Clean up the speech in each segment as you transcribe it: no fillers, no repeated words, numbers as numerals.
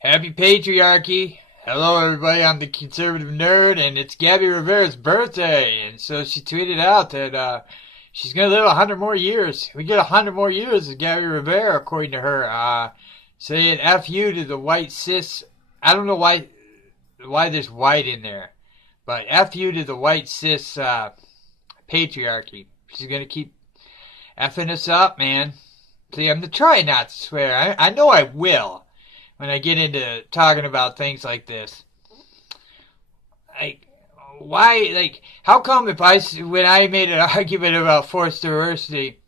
Happy patriarchy. Hello, everybody. I'm the conservative nerd, and it's Gabby Rivera's birthday. And so she tweeted out that she's going to live 100 more years. We get 100 more years of Gabby Rivera, according to her. Saying F you to the white cis. I don't know why there's white in there, but F you to the white cis patriarchy. She's going to keep effing us up, man. See, I'm trying not to swear. I know I will when I get into talking about things like this. Like, why, like, how come when I made an argument about forced diversity,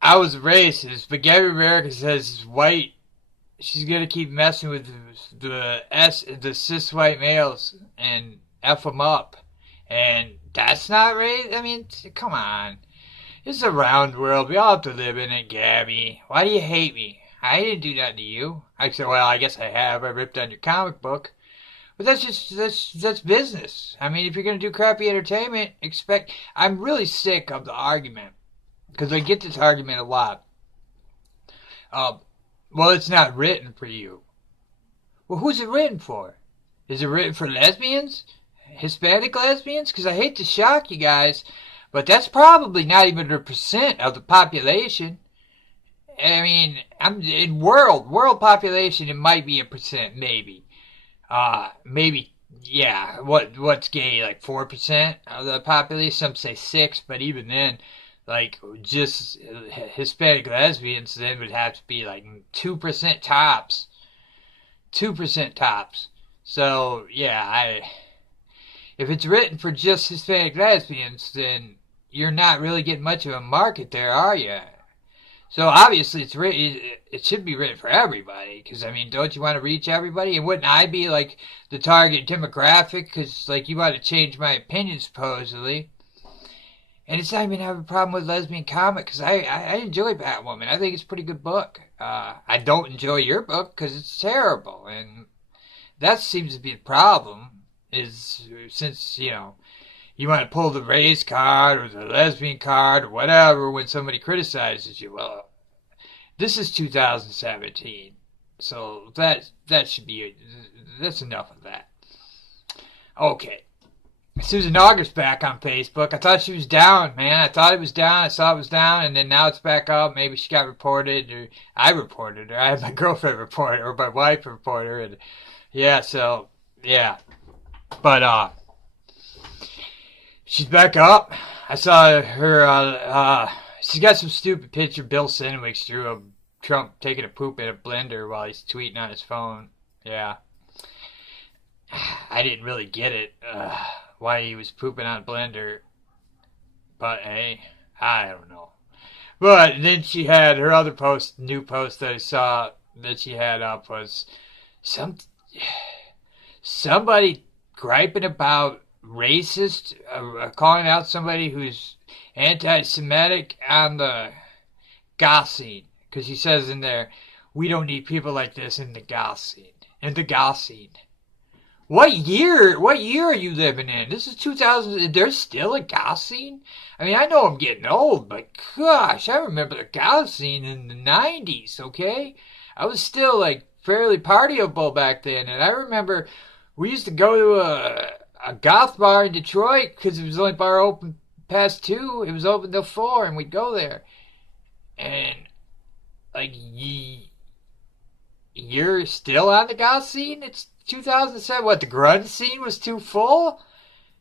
I was racist, but Gabby Rivera says white, she's gonna keep messing with the cis white males and F them up. And that's not racist? I mean, come on. It's a round world. We all have to live in it, Gabby. Why do you hate me? I didn't do that to you. I said, well, I guess I have. I ripped on your comic book. But that's business. I mean, if you're going to do crappy entertainment, I'm really sick of the argument. Because I get this argument a lot. Well, it's not written for you. Well, who's it written for? Is it written for lesbians? Hispanic lesbians? Because I hate to shock you guys, but that's probably not even a percent of the population. I mean, in world population, it might be a percent, maybe. Maybe, yeah. What's gay? Like 4% of the population? Some say 6, but even then, like, just Hispanic lesbians then would have to be like 2% tops. 2% tops. So, yeah, if it's written for just Hispanic lesbians, then you're not really getting much of a market there, are you? So obviously it should be written for everybody, because, I mean, don't you want to reach everybody? And wouldn't I be, like, the target demographic? Because, like, you want to change my opinion, supposedly. And it's not even have a problem with lesbian comic, because I enjoy Batwoman. I think it's a pretty good book. I don't enjoy your book, because it's terrible. And that seems to be the problem, is since, you know, you want to pull the race card or the lesbian card or whatever when somebody criticizes you. Well, this is 2017, so that's enough of that. Okay. Susan Auger's back on Facebook. I thought she was down, man. I thought it was down. I saw it was down, and then now it's back up. Maybe she got reported, or I reported her. I had my girlfriend report her, or my wife report her, and yeah, so, yeah. But, she's back up. I saw her, she's got some stupid picture Bill Sinowicz drew of Trump taking a poop in a blender while he's tweeting on his phone. Yeah. I didn't really get it, why he was pooping on a blender. But, hey, I don't know. But then she had her other new post that I saw that she had up was somebody griping about racist, calling out somebody who's anti-Semitic on the goth scene. Because he says in there, we don't need people like this in the goth scene. In the goth scene. What year are you living in? This is 2000. There's still a goth scene? I mean, I know I'm getting old, but gosh, I remember the goth scene in the 90s, okay? I was still, like, fairly partyable back then, and I remember we used to go to a goth bar in Detroit because it was the only bar open past 2. It was open till 4, and we'd go there. And, like, you're still on the goth scene? It's 2007. What, the grunge scene was too full?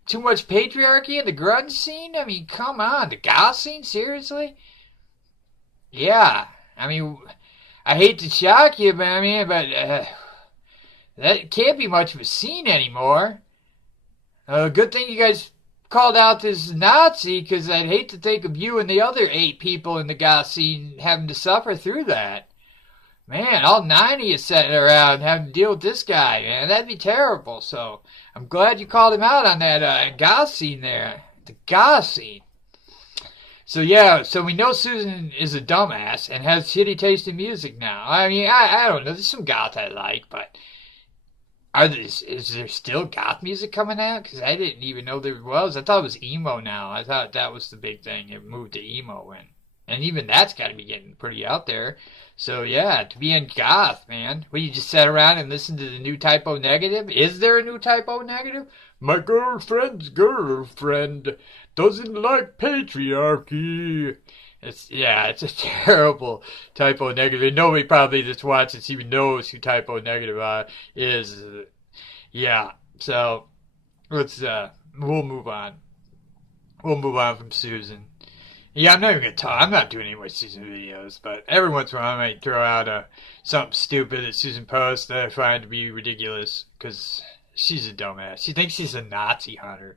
Too much patriarchy in the grunge scene? I mean, come on. The goth scene? Seriously? Yeah. I mean, I hate to shock you, but that can't be much of a scene anymore. Good thing you guys called out this Nazi, because I'd hate to think of you and the other 8 people in the goth scene having to suffer through that. Man, all 9 of you sitting around having to deal with this guy, man. That'd be terrible. So, I'm glad you called him out on that goth scene there. The goth scene. So, yeah, so we know Susan is a dumbass and has shitty taste in music now. I mean, I don't know. There's some goth I like, but is there still goth music coming out? Because I didn't even know there was. I thought it was emo now. I thought that was the big thing. It moved to emo when And even that's got to be getting pretty out there. So yeah, to be in goth, man. Well, you just sat around and listened to the new Typo Negative? Is there a new Typo Negative? My girlfriend's girlfriend doesn't like patriarchy. It's a terrible Typo Negative. And nobody probably that's watching this even knows who Typo Negative is. Yeah. So let's we'll move on. We'll move on from Susan. Yeah, I'm not even gonna talk. I'm not doing any more Susan videos, but every once in a while I might throw out something stupid that Susan posts that I find to be ridiculous because she's a dumbass. She thinks she's a Nazi hunter.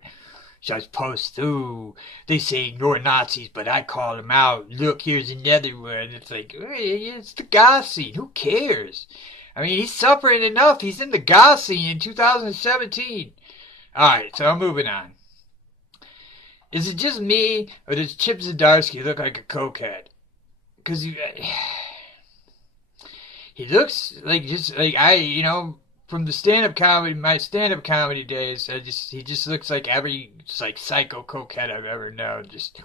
She always posts, ooh, they say ignore Nazis, but I call them out. Look, here's another one. It's like, hey, it's the goth scene. Who cares? I mean, he's suffering enough. He's in the goth scene in 2017. All right, so I'm moving on. Is it just me, or does Chip Zdarsky look like a cokehead? Because he looks like from the stand-up comedy, my stand-up comedy days, he just looks like every psycho cokehead I've ever known, just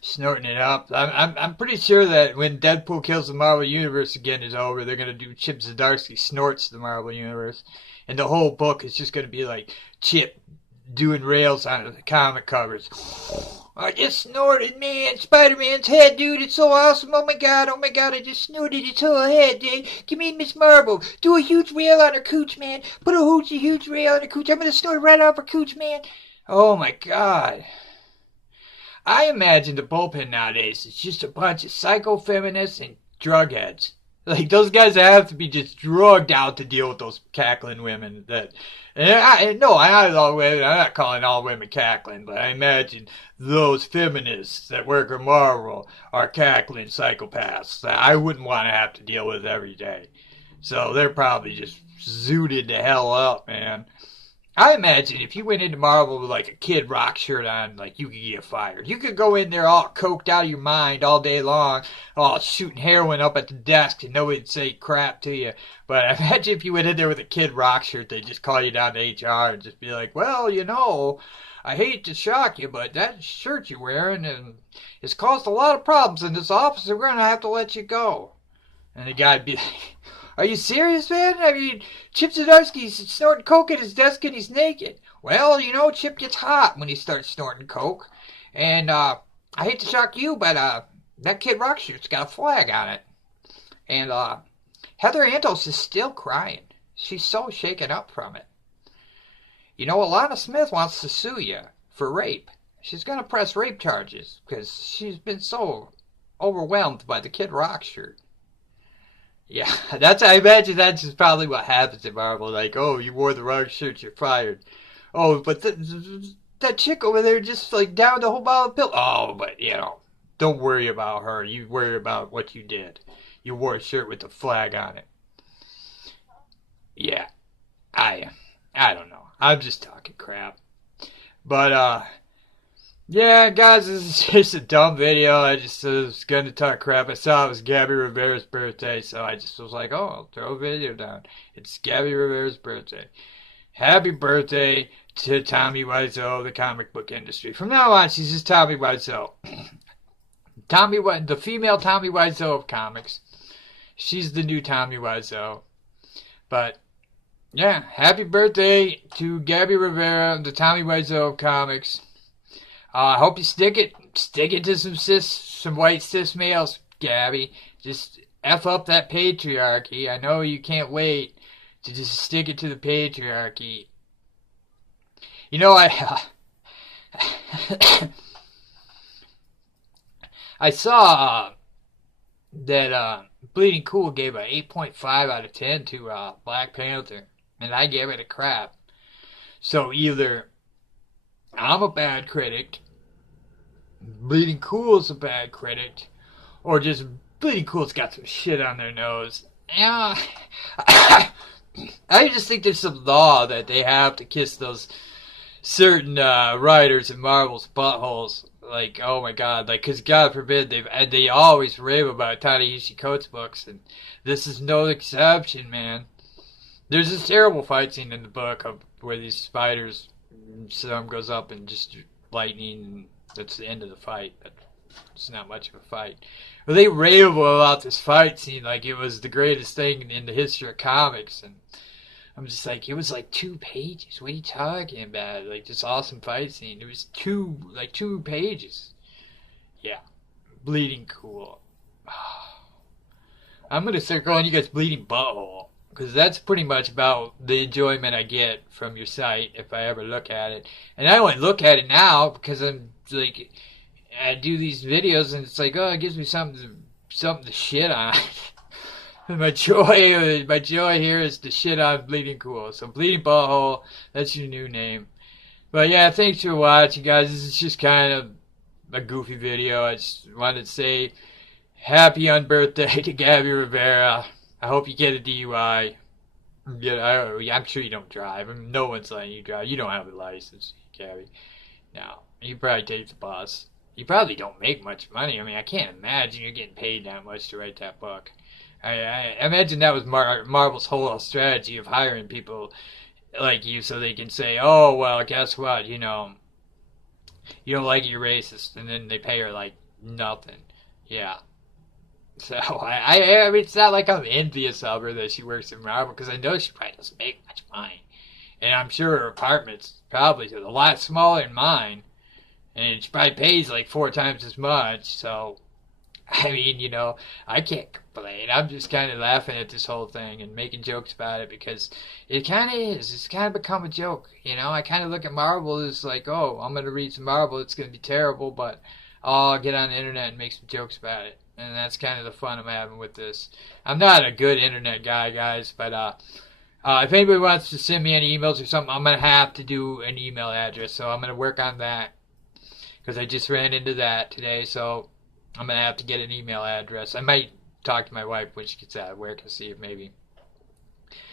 snorting it up. I'm pretty sure that when Deadpool kills the Marvel Universe again is over, they're gonna do Chip Zdarsky snorts the Marvel Universe, and the whole book is just gonna be like Chip doing rails on the comic covers. I just snorted, man, Spider-Man's head, dude. It's so awesome. Oh my god, I just snorted its whole head, dude. Give me Miss Marvel. Do a huge rail on her cooch, man. Put a huge rail on her cooch. I'm gonna snort right off her cooch, man. Oh my god. I imagine the bullpen nowadays is just a bunch of psycho feminists and drug heads. Like, those guys have to be just drugged out to deal with those cackling women. I'm not calling all women cackling, but I imagine those feminists that work at Marvel are cackling psychopaths that I wouldn't want to have to deal with every day. So they're probably just zooted the hell up, man. I imagine if you went into Marvel with like a Kid Rock shirt on, like you could get fired. You could go in there all coked out of your mind all day long, all shooting heroin up at the desk and nobody'd say crap to you. But I imagine if you went in there with a Kid Rock shirt, they'd just call you down to HR and just be like, well, I hate to shock you, but that shirt you're wearing and it's caused a lot of problems in this office and we're going to have to let you go. And the guy'd be like, are you serious, man? I mean, Chip Zdarsky's snorting coke at his desk and he's naked. Well, Chip gets hot when he starts snorting coke. And I hate to shock you, but that Kid Rock shirt's got a flag on it. And Heather Antos is still crying. She's so shaken up from it. Alana Smith wants to sue you for rape. She's going to press rape charges because she's been so overwhelmed by the Kid Rock shirt. Yeah, I imagine that's just probably what happens in Marvel. Like, oh, you wore the wrong shirt, you're fired. Oh, but that chick over there just like downed a whole bottle of pills. Oh, but don't worry about her. You worry about what you did. You wore a shirt with a flag on it. Yeah, I don't know. I'm just talking crap. But yeah, guys, this is just a dumb video. I just was going to talk crap. I saw it was Gabby Rivera's birthday, so I just was like, oh, I'll throw a video down. It's Gabby Rivera's birthday. Happy birthday to Tommy Wiseau of the comic book industry. From now on, she's just Tommy Wiseau. The female Tommy Wiseau of comics. She's the new Tommy Wiseau. But, yeah, happy birthday to Gabby Rivera, the Tommy Wiseau of comics. I hope you stick it to some white cis males, Gabby. Just F up that patriarchy. I know you can't wait to just stick it to the patriarchy. I saw that Bleeding Cool gave a 8.5 out of 10 to Black Panther, and I gave it a crap. So either I'm a bad critic, Bleeding Cool's a bad critic, or just Bleeding Cool's got some shit on their nose. Yeah, I just think there's some law that they have to kiss those certain writers in Marvel's buttholes. Like, oh my god, like, because God forbid, they always rave about Ta-Nehisi Coates books, and this is no exception, man. There's this terrible fight scene in the book where these spiders, some goes up and just lightning, and that's the end of the fight. But It's not much of a fight. Well, they rave about this fight scene like it was the greatest thing in the history of comics, and I'm just like, it was like 2 pages. What are you talking about? Like this awesome fight scene. It was 2 pages. Yeah, bleeding cool. I'm gonna start calling you guys bleeding butthole, because that's pretty much about the enjoyment I get from your site if I ever look at it. And I only look at it now because I'm like, I do these videos and it's like, oh, it gives me something to shit on. my joy here is to shit on Bleeding Cool. So Bleeding Butthole, that's your new name. But yeah, thanks for watching, guys. This is just kind of a goofy video. I just wanted to say happy unbirthday to Gabby Rivera. I hope you get a DUI. I'm sure you don't drive. I mean, no one's letting you drive. You don't have a license, Gabby. No, you probably take the bus. You probably don't make much money. I mean, I can't imagine you're getting paid that much to write that book. I imagine that was Marvel's whole strategy of hiring people like you so they can say, oh, well, guess what? You know, you don't like it, you're racist. And then they pay her like nothing. Yeah. So, I mean, it's not like I'm envious of her that she works in Marvel, because I know she probably doesn't make much money. And I'm sure her apartment's probably a lot smaller than mine. And she probably pays like 4 times as much. So, I mean, you know, I can't complain. I'm just kind of laughing at this whole thing and making jokes about it, because it kind of is. It's kind of become a joke, you know. I kind of look at Marvel as like, oh, I'm going to read some Marvel. It's going to be terrible, but I'll get on the internet and make some jokes about it. And that's kind of the fun I'm having with this. I'm not a good internet guy, guys, but if anybody wants to send me any emails or something, I'm going to have to do an email address. So I'm going to work on that, because I just ran into that today. So I'm going to have to get an email address. I might talk to my wife when she gets out of work and see if maybe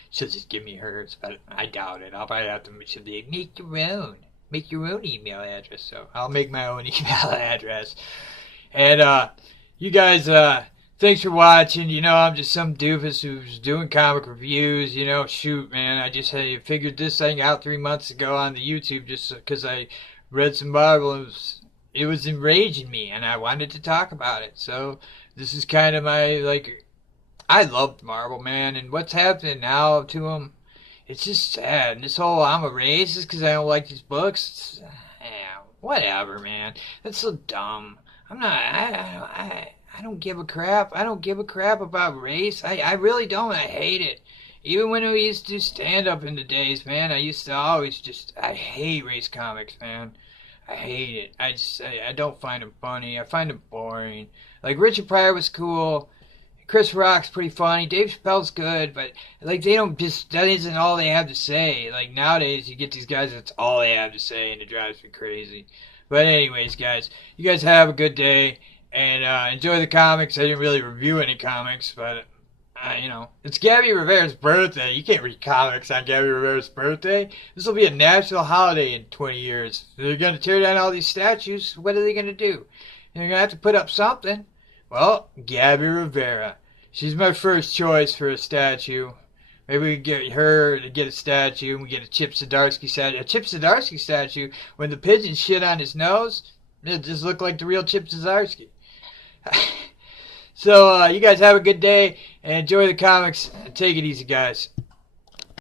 she'll just give me hers, but I doubt it. I'll probably have to, she'll be like, make your own email address. So I'll make my own email address. And, you guys, thanks for watching. You know, I'm just some doofus who's doing comic reviews. You know, shoot, man. I just figured this thing out 3 months ago on the YouTube just because I read some Bible. It was enraging me, and I wanted to talk about it. So this is kind of my, like, I loved Marvel, man. And what's happening now to them, it's just sad. And this whole I'm a racist because I don't like these books. Whatever, man. That's so dumb. I'm not, I don't give a crap. I don't give a crap about race. I really don't. I hate it. Even when we used to do stand-up in the days, man, I used to always just, I hate race comics, man. I hate it. I don't find them funny. I find them boring. Like, Richard Pryor was cool. Chris Rock's pretty funny. Dave Chappelle's good, but, like, they don't just, that isn't all they have to say. Like, nowadays, you get these guys, that's all they have to say, and it drives me crazy. But anyways, guys, you guys have a good day, and enjoy the comics. I didn't really review any comics, but, you know, it's Gabby Rivera's birthday. You can't read comics on Gabby Rivera's birthday. This will be a national holiday in 20 years. They're going to tear down all these statues. What are they going to do? They're going to have to put up something. Well, Gabby Rivera. She's my first choice for a statue. Maybe we get her to get a statue, and we get a Chip Zdarsky statue. A Chip Zdarsky statue, when the pigeon shit on his nose, it just looked like the real Chip Zdarsky. So, you guys have a good day, and enjoy the comics. Take it easy, guys.